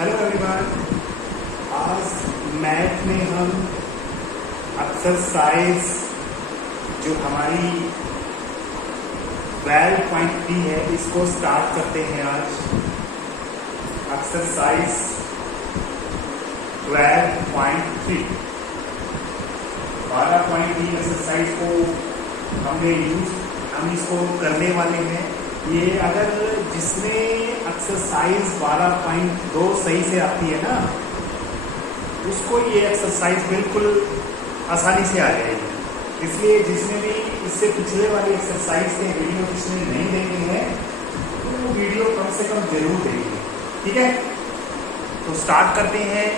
Hello everyone. आज math में हम एक्सरसाइज जो हमारी 12.3 है इसको स्टार्ट करते हैं। आज एक्सरसाइज 12.3 12.3 एक्सरसाइज को हम इसको करने वाले हैं। ये अगर जिसने एक्सरसाइज 12.2 सही से आती है ना, उसको ये एक्सरसाइज बिल्कुल आसानी से आ जाएगी। इसलिए जिसने भी इससे पिछले वाली एक्सरसाइज के वीडियो जिसने नहीं देखे हैं तो वो वीडियो कम से कम जरूर देखेंगे, ठीक है। तो स्टार्ट करते हैं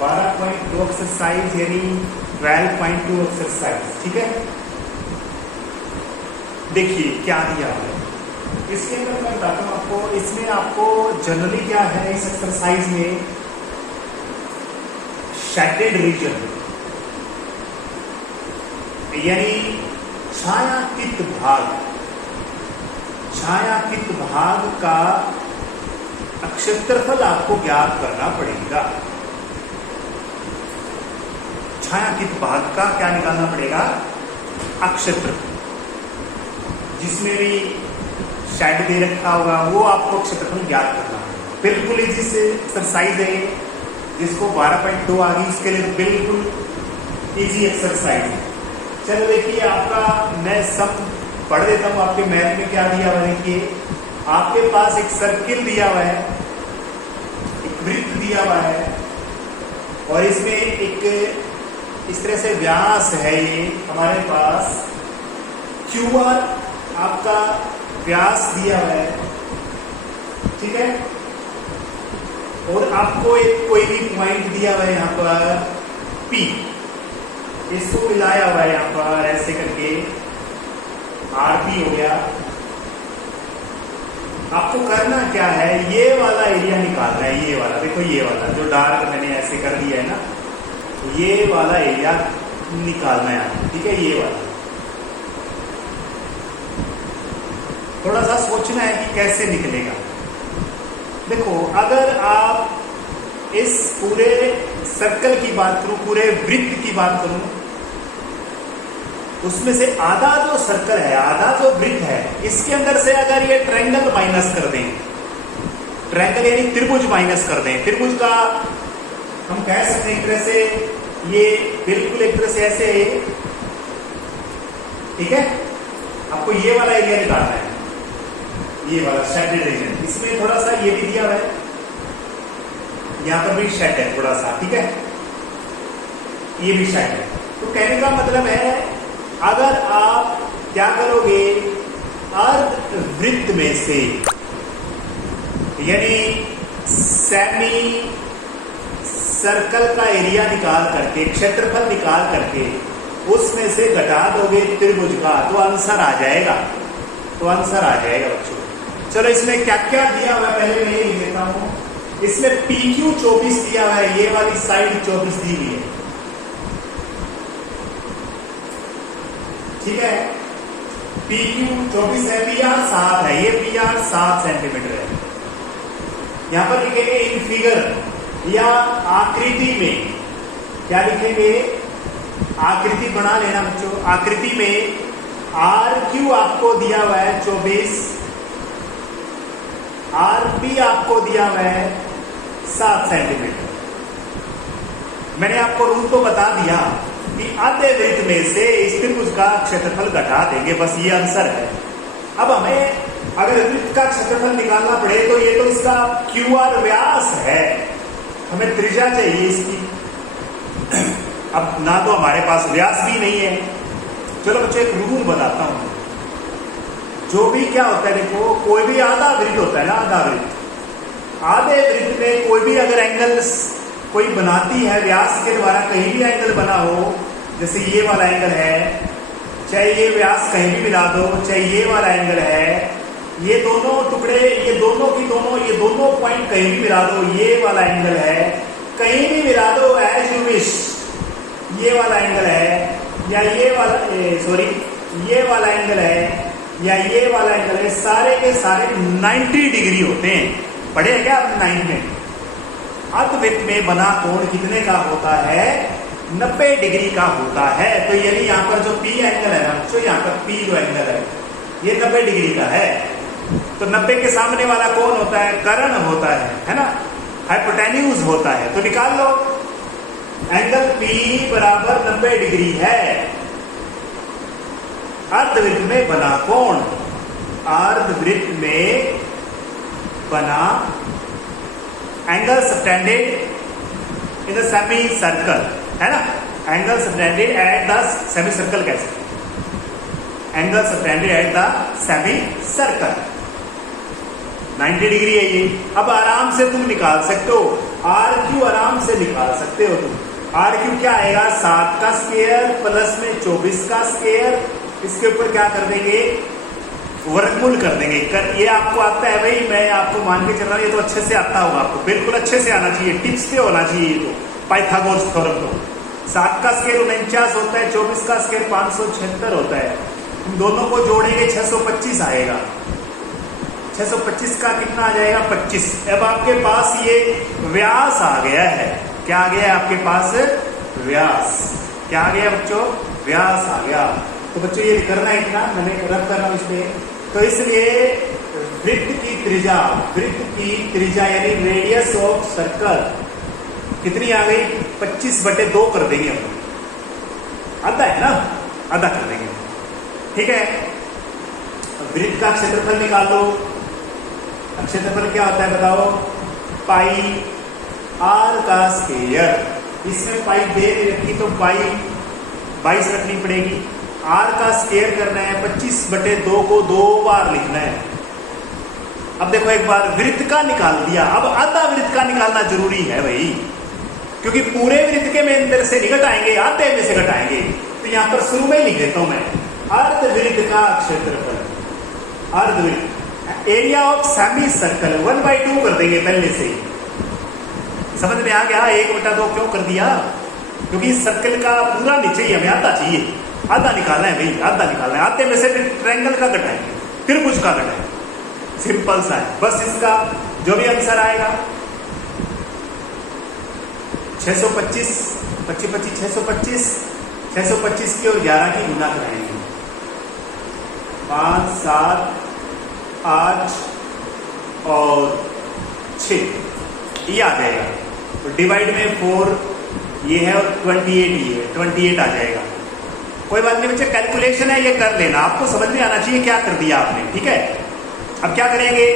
12.2 एक्सरसाइज यानी 12.2 एक्सरसाइज, ठीक है। देखिए क्या दिया है इसके अंदर, मैं बताता हूँ आपको। इसमें आपको जनरली क्या है इस एक्सरसाइज में, शेडेड रीजन यानी छायांकित भाग का क्षेत्रफल आपको ज्ञात करना पड़ेगा। छायांकित भाग का क्या निकालना पड़ेगा? क्षेत्रफल। जिसमें भी शेड दे रखा होगा वो आपको क्षेत्रफल ज्ञात करना है। बिल्कुल इजी से एक्सरसाइज है, जिसको 12.2 आ गई इसके लिए बिल्कुल इजी एक्सरसाइज है। चलो देखिए, आपका मैं सब पढ़ देता हूँ। आपके मैथ में क्या दिया हुआ है, देखिए आपके पास एक सर्किल दिया हुआ है, एक वृत्त दिया हुआ है, और इसमें एक इस तरह से व्यास है। ये हमारे पास QR आपका व्यास दिया हुआ है, ठीक है। और आपको एक कोई भी पॉइंट दिया हुआ है यहाँ पर P, इसको मिलाया हुआ है यहाँ पर ऐसे करके RP हो गया। आपको करना क्या है, ये वाला एरिया निकालना है। ये वाला देखो, ये वाला जो डार्क मैंने ऐसे कर दिया है ना, तो ये वाला एरिया निकालना है, ठीक है। ये वाला थोड़ा सा सोचना है कि कैसे निकलेगा। देखो, अगर आप इस पूरे सर्कल की बात करूं, पूरे वृत्त की बात करूं, उसमें से आधा जो सर्कल है, आधा जो वृत्त है, इसके अंदर से अगर ये ट्रायंगल माइनस कर दें, ट्रायंगल यानी त्रिभुज माइनस कर दें, त्रिभुज का हम कह सकते हैं एक तरह से, ये बिल्कुल एक तरह से ऐसे है, ठीक है। आपको ये वाला एरिया निकालना है, ये वाला शेडेड रीजन। इसमें थोड़ा सा ये भी दिया हुआ है, यहां पर भी शेड है थोड़ा सा, ठीक है। ये भी शेड है। तो कहने का मतलब है, अगर आप क्या करोगे, अर्धवृत्त में से यानी सेमी सर्कल का एरिया निकाल करके, क्षेत्रफल निकाल करके उसमें से घटा दोगे त्रिभुज का, तो आंसर आ जाएगा। बच्चों चलो, इसमें क्या क्या दिया हुआ है पहले मैं ये लिख देता हूं। इसमें PQ 24 दिया हुआ है, ये वाली साइड 24 दी हुई है, ठीक है। PQ 24 है, PR 7 है, ये PR 7 सेंटीमीटर है। यहां पर लिखेंगे इन फिगर या आकृति में, क्या लिखेंगे? आकृति बना लेना बच्चों। आकृति में RQ आपको दिया हुआ है 24, RP आपको दिया हुआ है 7 सेंटीमीटर। मैंने आपको रूल तो बता दिया कि आधे वृत्त में से इस त्रिभुज का क्षेत्रफल घटा देंगे, बस ये आंसर है। अब हमें अगर वृत्त का क्षेत्रफल निकालना पड़े तो ये तो इसका QR व्यास है, हमें त्रिज्या चाहिए इसकी। अब ना तो हमारे पास व्यास भी नहीं है। चलो बच्चों, एक रूल बताता हूं। जो भी क्या होता है, देखो कोई भी आधा वृत्त होता है ना, आधा वृत्त, आधे वृत्त में कोई भी अगर एंगल कोई बनाती है व्यास के द्वारा, कहीं भी एंगल बना हो, जैसे ये वाला एंगल है, चाहे ये व्यास कहीं भी मिला दो, चाहे ये वाला एंगल है, ये दोनों टुकड़े, ये दोनों की दोनों, ये दोनों पॉइंट कहीं भी मिला दो, ये वाला एंगल है, कहीं भी मिला दो एज यू विश। ये वाला एंगल है या ये वाला ये वाला एंगल है या ये वाला एंगल है, सारे के सारे 90 डिग्री होते हैं। पढ़े हैं क्या आपने 9 में? अर्धवृत्त में बना कोण कितने का होता है? 90 डिग्री का होता है। तो यानी यहाँ पर जो P एंगल है ना बच्चों, यहाँ पर P जो एंगल है ये 90 डिग्री का है। तो 90 के सामने वाला कौन होता है? कर्ण होता है ना, हाइपोटेन्यूज होता है। तो निकाल लो, एंगल P बराबर 90 डिग्री है। अर्धवृत्त में बना कोण, अर्धवृत्त में बना angle subtended in the semicircle, है ना, angle subtended at the semicircle, कैसे angle subtended at the semicircle 90 degree है ये। अब आराम से तुम निकाल सकते हो, आर क्यू आराम से निकाल सकते हो तुम। आर क्यू क्या आएगा? 7 का स्क्वायर प्लस में 24 का स्क्वायर, इसके ऊपर क्या कर देंगे? वर्गमूल कर देंगे। ये आपको आता है भाई, मैं आपको मान के चल रहा हूँ, ये तो अच्छे से आता होगा आपको, बिल्कुल अच्छे से आना चाहिए, टिप्स पे होना चाहिए ये तो, पाइथागोरस थ्योरम। तो 7 का स्क्वायर 49 होता है, 24 का स्क्वायर 576 होता है। इन दोनों को जोड़ेंगे 625 आएगा। 625 का कितना आ जाएगा? 25। अब आपके पास ये व्यास आ गया है। क्या आ गया है आपके पास? व्यास। क्या आ गया बच्चों? व्यास आ गया। तो बच्चों ये करना है इतना, मैंने रब कर रहा हूं इसमें। तो इसलिए वृत्त की त्रिज्या यानी रेडियस ऑफ सर्कल कितनी आ गई? 25/2 कर देंगे हम, आधा है ना, आधा कर देंगे, ठीक है। वृत्त का क्षेत्रफल निकाल लो। क्षेत्रफल क्या होता है बताओ? पाई आर का स्क्वायर। इसमें पाई दे रखी तो पाई 22 रखनी पड़ेगी। आर का स्क्वायर करना है, 25/2 को 2 बार लिखना है। अब देखो एक बार वृत्त का निकाल दिया, अब आधा वृत्त का निकालना जरूरी है भाई, क्योंकि पूरे वृत्त के में अंदर से नहीं घटाएंगे, आधे में से घटाएंगे। तो यहां पर शुरू में ही लिख देता हूं मैं, अर्धवृत्त का क्षेत्रफल, अर्धवृत्त एरिया ऑफ सेमी सर्कल 1/2 कर देंगे पहले से ही। समझ में आ गया? 1/2 क्यों कर दिया? क्योंकि इस सर्कल का पूरा नीचे ही हमें आधा चाहिए, आधा निकालना है भाई, आधा निकालना है। आधे में से फिर ट्रायंगल का घटाएंगे, त्रिभुज का घटाएंगे, सिंपल सा है। बस इसका जो भी आंसर आएगा 625, 25 625, 625 की और 11 की गुना कराएंगे। 5 7 8 और 6 ये आ जाएगा। तो डिवाइड में 4 ये है और 28 ये है, 28 आ जाएगा। कोई बात नहीं बच्चे, कैलकुलेशन है, ये कर लेना, आपको समझ में आना चाहिए क्या कर दिया आपने, ठीक है। अब क्या करेंगे?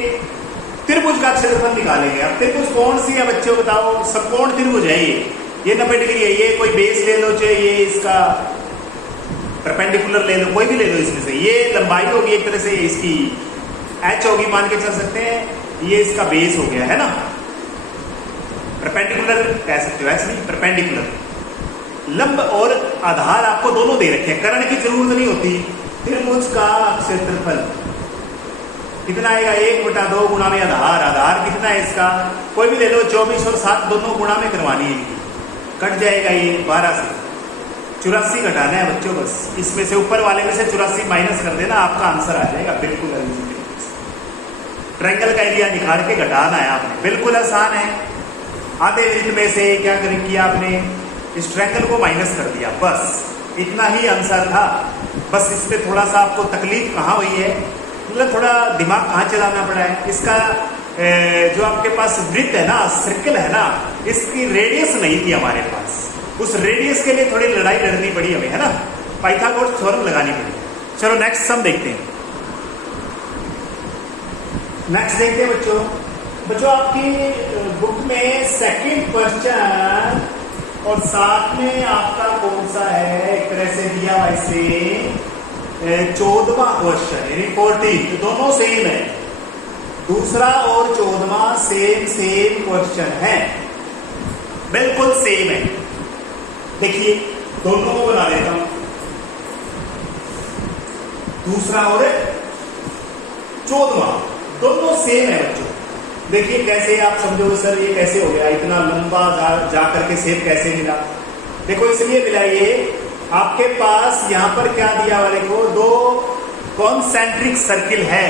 त्रिभुज का क्षेत्रफल निकालेंगे। अब त्रिभुज कौन सी है बच्चों बताओ? समकोण त्रिभुज है ये 90 डिग्री है। ये कोई बेस ले लो, चाहे ये इसका परपेंडिकुलर ले लो, कोई भी ले लो इसमें से। ये लंबाई होगी एक तरह से, इसकी h होगी, मान के चल सकते हैं। ये इसका बेस हो गया है ना, परपेंडिकुलर कह सकते हो, ऐसे नहीं, परपेंडिकुलर। लंब और आधार आपको दोनों दे रखे हैं, कर्ण की जरूरत नहीं होती। त्रिभुज का क्षेत्रफल कितना आएगा? 1/2 गुणा में आधार। आधार कितना है इसका? कोई भी ले लो, 24 और 7 दोनों गुणा में करवानी है, कट जाएगा ये 12 से। 84 घटाना है बच्चों, बस इसमें से ऊपर वाले में से 84 माइनस कर देना, आपका आंसर आ जाएगा। बिल्कुल ट्रायंगल का एरिया निकाल के घटाना है आपने, बिल्कुल आसान है। आधे वृत्त में से क्या किया आपने? इस ट्रायंगल को माइनस कर दिया, बस इतना ही आंसर था। बस इसमें थोड़ा सा आपको तकलीफ कहाँ हुई है, मतलब थोड़ा दिमाग कहाँ चलाना पड़ा है। इसका जो आपके पास वृत्त है ना, सर्कल है ना, इसकी रेडियस नहीं थी हमारे पास। उस रेडियस के लिए थोड़ी लड़ाई लड़नी पड़ी हमें, है ना, पाइथागोरस थ्योरम लगानी पड़ी। चलो नेक्स्ट सम देखते हैं। नेक्स्ट देखते हैं बच्चों आपकी बुक में सेकंड क्वेश्चन और साथ में आपका कौन सा है, एक तरह से दिया वैसे 14वां क्वेश्चन यानी 14, दोनों सेम है। दूसरा और 14वां सेम क्वेश्चन है, बिल्कुल सेम है। देखिए दोनों को बना देता हूं, दूसरा और 14वां दोनों सेम है बच्चों। देखिए कैसे आप समझोगे सर ये कैसे हो गया, इतना लंबा जा करके सेम कैसे मिला? देखो इसलिए मिला, ये आपके पास यहां पर क्या दिया वाले को, 2 कॉन्सेंट्रिक सर्किल है।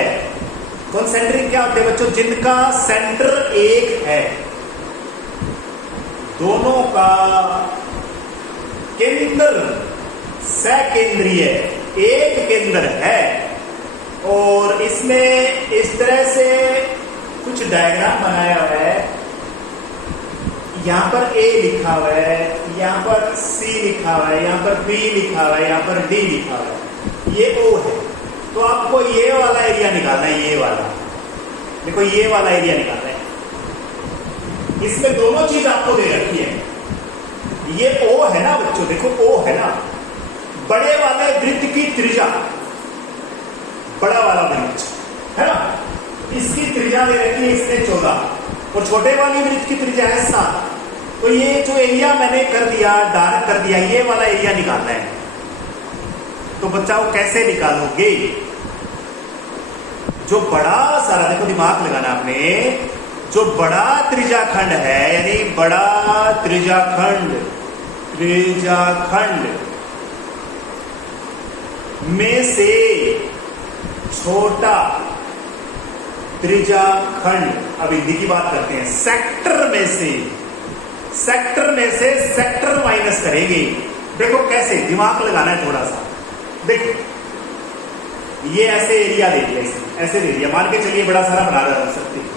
कॉन्सेंट्रिक क्या होते हैं बच्चों? जिनका सेंटर एक है। दोनों का केंद्र सकेंद्रीय एक केंद्र है और इसमें इस तरह से कुछ डायग्राम बनाया हुआ है। यहां पर A लिखा हुआ है, यहां पर C लिखा हुआ है, यहां पर B लिखा हुआ है, यहां पर D लिखा हुआ है, ये O है। तो आपको ये वाला एरिया निकालना है, ये वाला देखो, ये वाला एरिया निकालना है। इसमें दोनों चीज आपको दे रखी है। ये O है ना बच्चों, देखो O है ना, बड़े वाले वृत्त की त्रिज्या, बड़ा वाला वृत्त है ना, इसकी त्रिज्या दे रखी है इसने 14 और छोटे वाली वृत्त की त्रिज्या है 7। तो ये जो एरिया मैंने कर दिया, डार्क कर दिया, ये वाला एरिया निकालना है। तो बच्चाओं कैसे निकालोगे? जो बड़ा सारा, देखो दिमाग लगाना आपने, जो बड़ा त्रिज्याखंड है, यानी बड़ा त्रिज्याखंड में से छोटा त्रिज्याखंड, अब हिंदी की बात करते हैं, सेक्टर में से सेक्टर माइनस करेंगे। देखो कैसे, दिमाग लगाना है थोड़ा सा। देखो ये ऐसे एरिया दे दिया, इसमें ऐसे दे दिया, मान के चलिए बड़ा सारा बना रह सकते हैं।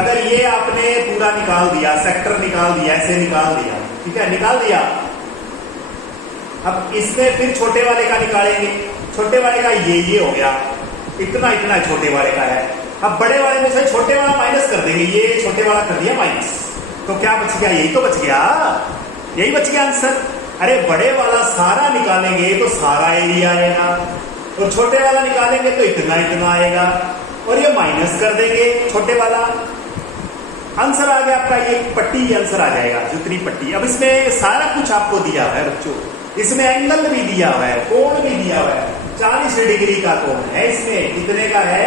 अगर ये आपने पूरा निकाल दिया, सेक्टर निकाल दिया, ऐसे निकाल दिया, ठीक है, निकाल दिया। अब इसमें फिर छोटे वाले का निकालेंगे। छोटे वाले का ये हो गया, इतना इतना छोटे वाले का है। अब बड़े वाले में से छोटे वाला माइनस कर देंगे, ये छोटे वाला कर दिया माइनस, तो क्या बच गया? यही तो बच गया, यही बच गया आंसर। अरे बड़े वाला सारा निकालेंगे तो सारा एरिया आएगा, और छोटे वाला निकालेंगे तो इतना इतना आएगा, और ये माइनस कर देंगे छोटे वाला। आंसर आ गया आपका, ये पट्टी आंसर आ जाएगा, जितनी पट्टी। अब इसमें सारा कुछ आपको दिया हुआ है बच्चों, इसमें एंगल भी दिया हुआ है, कोण भी दिया हुआ है। 40 डिग्री का कोण है इसमें, कितने का है?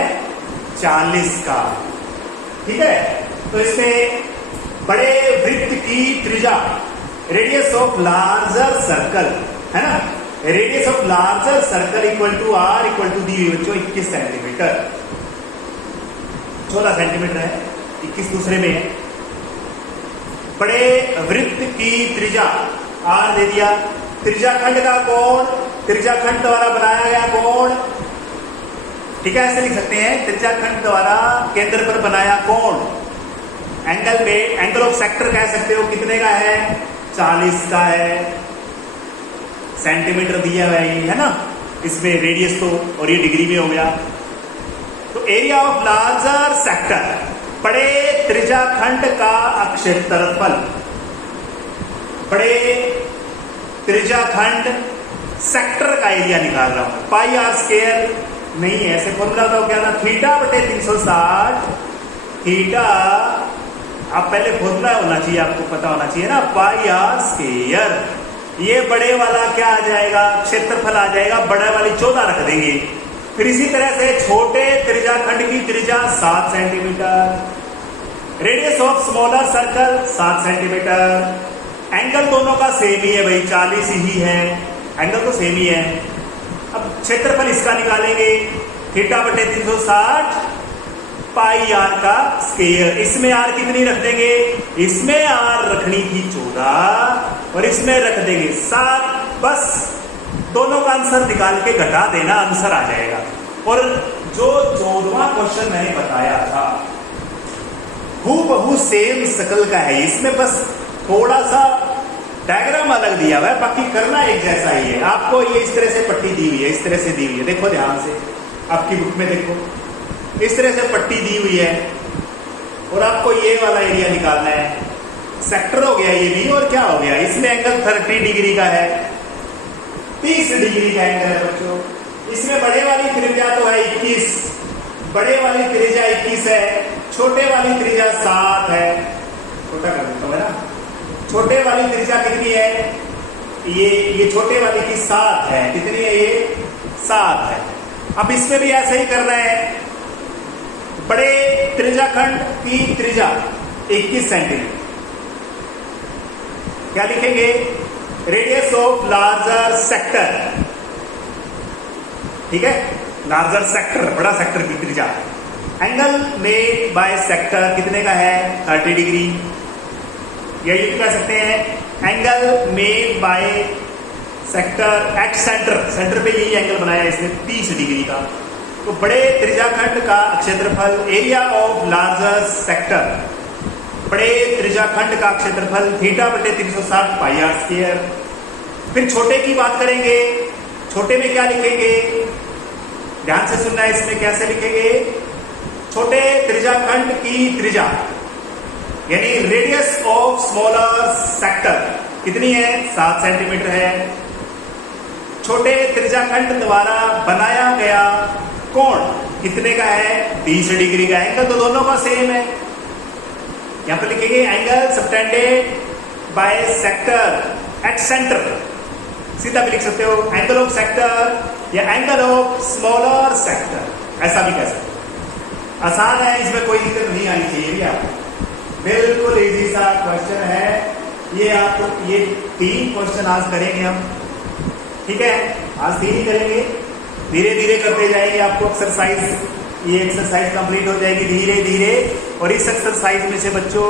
40 का, ठीक है। तो इसमें बड़े वृत्त की त्रिज्या, रेडियस ऑफ लार्जर सर्कल, है ना, radius of larger circle equal to r equal to दी बच्चों 21 सेंटीमीटर। 16 सेंटीमीटर है, 21 दूसरे में है। बड़े वृत्त की त्रिज्या आर दे दिया, त्रिज्याखंड का कोण, त्रिज्याखंड द्वारा बनाया गया कोण, ठीक है, ऐसे लिख सकते हैं, त्रिज्याखंड द्वारा केंद्र पर बनाया कोण। एंगल में, एंगल ऑफ सेक्टर कह सकते हो, कितने का है? 40 का है। सेंटीमीटर दिया हुआ है ना इसमें, रेडियस तो, और ये डिग्री में हो गया। तो एरिया ऑफ लार्जर सेक्टर, बड़े त्रिज्याखंड का क्षेत्रफल, बड़े त्रिज्याखंड सेक्टर का एरिया निकाल रहा हूं। पाई आर स्क्वायर नहीं है, ऐसे फॉर्मूला था क्या था? थीटा बटे 360। थीटा, आप पहले फॉर्मूला होना चाहिए, आपको पता होना चाहिए ना, पाई आर स्क्वायर। ये बड़े वाला क्या आ जाएगा? क्षेत्रफल आ जाएगा, बड़े वाली 14 रख देंगे। फिर इसी तरह से छोटे त्रिज्याखंड की त्रिज्या 7 centimetre, radius of smaller circle 7 centimetre. Angle दोनों का सेम ही है भाई, 40 ही है, एंगल तो सेम ही है। अब क्षेत्रफल इसका निकालेंगे, थीटा बटे 360 पाई आर का स्क्वायर। इसमें आर कितनी रख देंगे? इसमें आर रखनी थी 14 और इसमें रख देंगे 7। बस दोनों का आंसर निकाल के घटा देना, आंसर आ जाएगा। और जो 14वां क्वेश्चन मैंने बताया था हूबहू सेम शकल का है, इसमें बस थोड़ा सा डायग्राम अलग दिया हुआ है, बाकी करना एक जैसा ही है। आपको ये इस तरह से पट्टी दी हुई है, इस तरह से दी हुई है, देखो ध्यान से, आपकी बुक में देखो, इस तरह से पट्टी दी हुई है और आपको ये वाला एरिया निकालना है। सेक्टर हो गया ये भी, और क्या हो गया? इसमें एंगल 30 डिग्री का है, 30 डिग्री का एंगल है बच्चों। इसमें बड़े वाली त्रिज्या तो है 21, बड़े वाली त्रिज्या 21 है, छोटे वाली त्रिज्या 7 है। छोटा कर देता हूं ना, छोटे वाली त्रिज्या कितनी है? ये छोटे वाली की 7 है। कितनी है ये? 7 है। अब इसमें भी ऐसे ही करना है, बड़े त्रिज्याखंड की त्रिज्या 21 सेंटीमीटर। क्या लिखेंगे? रेडियस ऑफ लार्जर सेक्टर, ठीक है, लार्जर सेक्टर, बड़ा सेक्टर की त्रिज्या। एंगल मेड बाय सेक्टर कितने का है? 30 डिग्री। या ये भी कह सकते हैं angle made by sector at centre, centre पे यही एंगल बनाया इसने 30 डिग्री का। तो बड़े त्रिज्याखंड का क्षेत्रफल, एरिया ऑफ लार्जर सेक्टर, बड़े त्रिज्याखंड का क्षेत्रफल θ/360 πr²। फिर छोटे की बात करेंगे, छोटे में क्या लिखेंगे, ध्यान से सुनना है, इसमें कैसे लिखेंगे, छोटे त्रिज्याखंड की त्रिज्या यानी रेडियस ऑफ स्मॉलर सेक्टर कितनी है, 7 सेंटीमीटर है। छोटे त्रिज्याखंड द्वारा बनाया गया कोण कितने का है, 20 डिग्री का। एंगल तो दोनों का सेम है, यहां पर लिखेंगे angle subtended by sector at centre, सीधा भी लिख सकते हो एंगल ऑफ सेक्टर या एंगल ऑफ स्मॉलर सेक्टर, ऐसा भी कह सकते हो। आसान है, इसमें कोई दिक्कत नहीं आनी चाहिए भी आपको, बिल्कुल इजी सा क्वेश्चन है ये। आपको ये 3 क्वेश्चन आज करेंगे हम, ठीक है, आज 3 ही करेंगे, धीरे धीरे करते जाएंगे। आपको एक्सरसाइज, ये एक्सरसाइज कंप्लीट हो जाएगी धीरे धीरे। और इस एक्सरसाइज में से बच्चों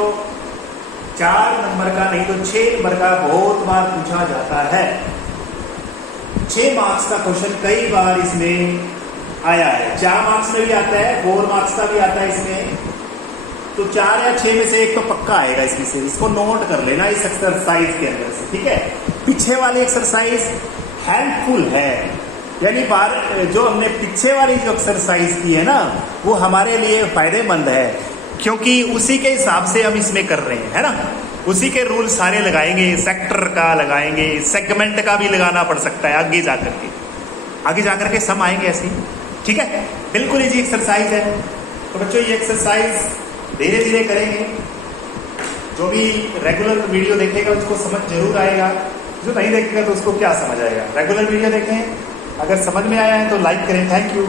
4 नंबर का नहीं तो 6 नंबर का बहुत बार पूछा जाता है। 6 मार्क्स का क्वेश्चन कई बार इसमें आया है, 4 मार्क्स में भी आता है, 4 मार्क्स का भी आता है इसमें। तो 4 या 6 में से एक तो पक्का आएगा इसमें से, इसको नोट कर लेना इस एक्सरसाइज के अंदर से, ठीक है। पीछे वाली एक्सरसाइज हेल्पफुल है, यानी जो हमने पीछे वाली जो एक्सरसाइज की है ना, वो हमारे लिए फायदेमंद है, क्योंकि उसी के हिसाब से हम इसमें कर रहे हैं, है ना। उसी के रूल सारे लगाएंगे, सेक्टर का लगाएंगे, सेगमेंट का भी लगाना पड़ सकता है आगे जाकर के सम आएंगे ऐसे, ठीक है। बिल्कुल इजी एक्सरसाइज है। तो बच्चों ये एक्सरसाइज धीरे धीरे करेंगे, जो भी रेगुलर वीडियो देखेगा उसको समझ जरूर आएगा, जो नहीं देखेगा तो उसको क्या समझ आएगा। रेगुलर वीडियो देखें, अगर समझ में आया है तो लाइक करें। Thank you.